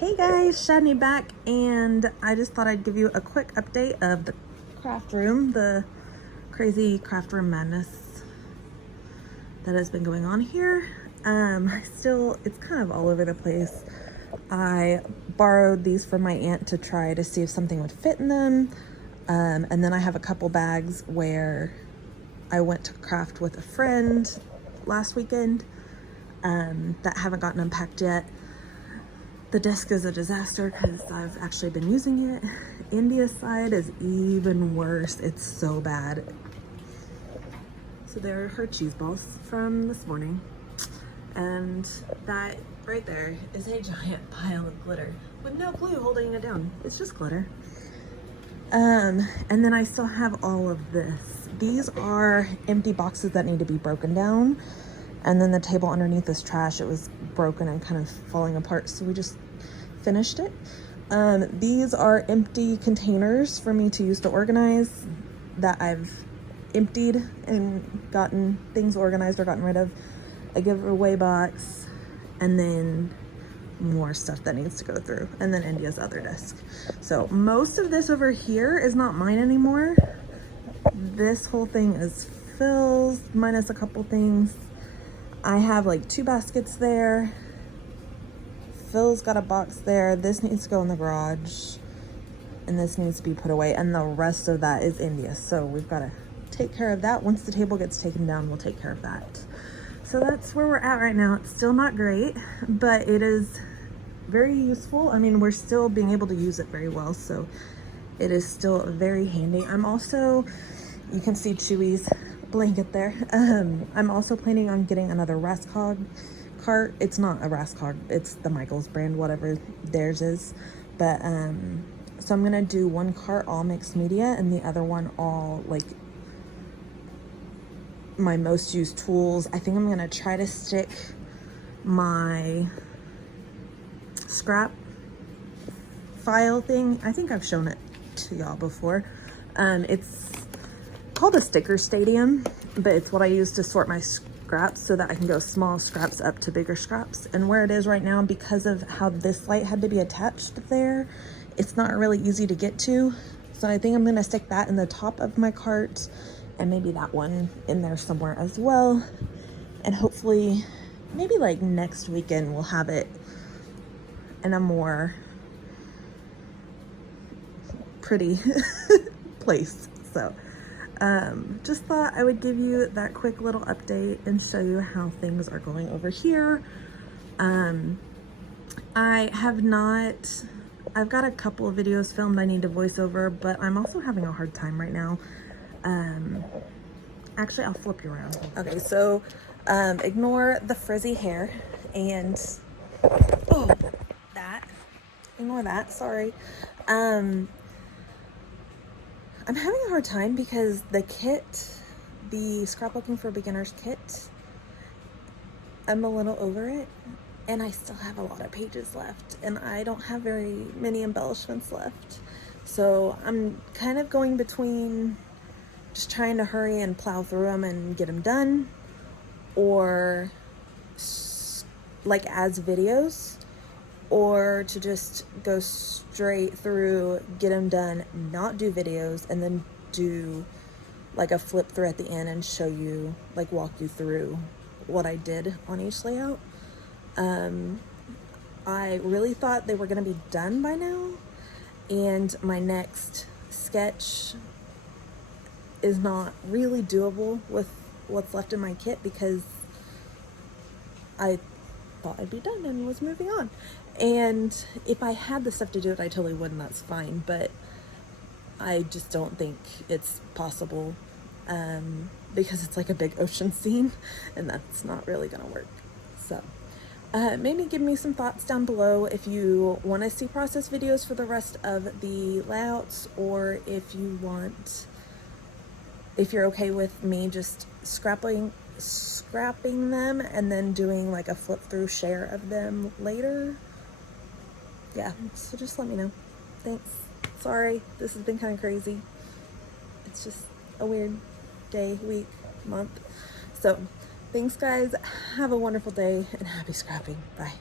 Hey guys, Shadney back, and I just thought I'd give you a quick update of the craft room, the crazy craft room madness that has been going on here. It's kind of all over the place. I borrowed these from my aunt to try to see if something would fit in them. And then I have a couple bags where I went to craft with a friend last weekend that haven't gotten unpacked yet. The desk is a disaster because I've actually been using it. India's side is even worse. It's so bad. So there are her cheese balls from this morning. And that right there is a giant pile of glitter with no glue holding it down. It's just glitter. And then I still have all of this. These are empty boxes that need to be broken down. And then the table underneath is trash. It was broken and kind of falling apart, so we just finished it. These are empty containers for me to use to organize that I've emptied and gotten things organized or gotten rid of. A giveaway box, and then more stuff that needs to go through, and then India's other desk. So most of this over here is not mine anymore. This whole thing is Phil's, minus a couple things. I have like 2 baskets there. Phil's got a box there. This needs to go in the garage, and this needs to be put away, and the rest of that is India. So we've got to take care of that. Once the table gets taken down, we'll take care of that. So that's where we're at right now. It's still not great, but it is very useful. I mean, we're still being able to use it very well, so it is still very handy. I'm also, you can see Chewy's blanket there. I'm also planning on getting another Rascog cart. It's not a Rascog, it's the Michaels brand, whatever theirs is. But so I'm gonna do one cart all mixed media and the other one all like my most used tools. I think I'm gonna try to stick my scrap file thing. I think I've shown it to y'all before. It's called a sticker stadium, but it's what I use to sort my scraps so that I can go small scraps up to bigger scraps. And where it is right now, because of how this light had to be attached there, it's not really easy to get to. So I think I'm gonna stick that in the top of my cart, and maybe that one in there somewhere as well. And hopefully maybe like next weekend we'll have it in a more pretty place. So just thought I would give you that quick little update and show you how things are going over here. I've got a couple of videos filmed I need to voice over, but I'm also having a hard time right now. Actually, I'll flip you around. Okay, so ignore the frizzy hair and ignore that, sorry. I'm having a hard time because the kit, the Scrapbooking for Beginners kit, I'm a little over it, and I still have a lot of pages left, and I don't have very many embellishments left. So I'm kind of going between just trying to hurry and plow through them and get them done, or like as videos, or to just go straight through, get them done, not do videos, and then do like a flip through at the end and show you, like walk you through what I did on each layout. I really thought they were gonna be done by now, and my next sketch is not really doable with what's left in my kit because I thought I'd be done and was moving on. And if I had the stuff to do it, I totally would, and that's fine, but I just don't think it's possible because it's like a big ocean scene, and that's not really gonna work. So maybe give me some thoughts down below if you want to see process videos for the rest of the layouts, or if you're okay with me just scrapping them and then doing like a flip through share of them later. Yeah, so just let me know. Thanks. Sorry, this has been kind of crazy. It's just a weird day, week, month. So thanks guys, have a wonderful day, and happy scrapping. Bye.